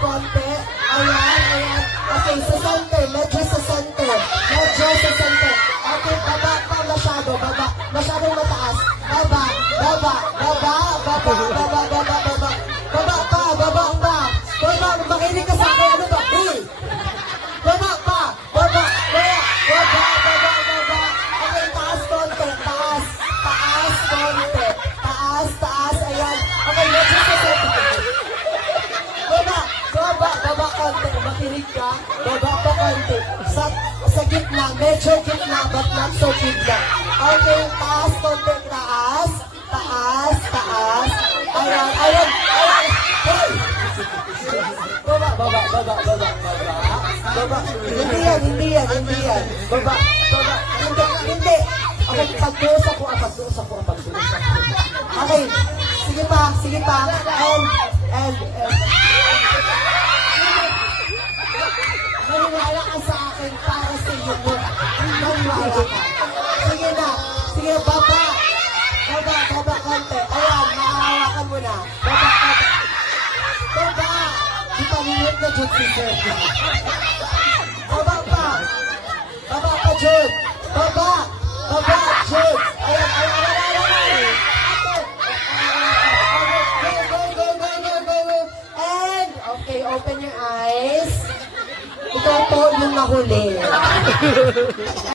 Konti. Ayan. Okay, sa center. Medyo sa center. Okay, baba pa masyado. Masyadong mataas. Baba. Makinig ka sa akin. Ano ba? Uy! Baba pa. Okay, taas konti. Taas konti. Taas. Ayan. Okay, medyo sa center. Baba konti. Makinig ka. Baba pa konti. Sa gitna. Medyo gitna, but not so gitna. Okay, taas konti. Taas. Ayan. Hey! Baba. Hindi yan. Baba. Hindi. Okay, pagduos ako. Okay, sige pa. And maniwala ka sa akin para sa iyo mo. Maniwala ka. Sige, baba konti. Ayan, maahawakan mo na. Baba. Di pa minute na Jude si Sir. Baba pa, Jude. Baba, Jude. Ayan. Go. And, okay, open your eyes. Ito po yung nahuli.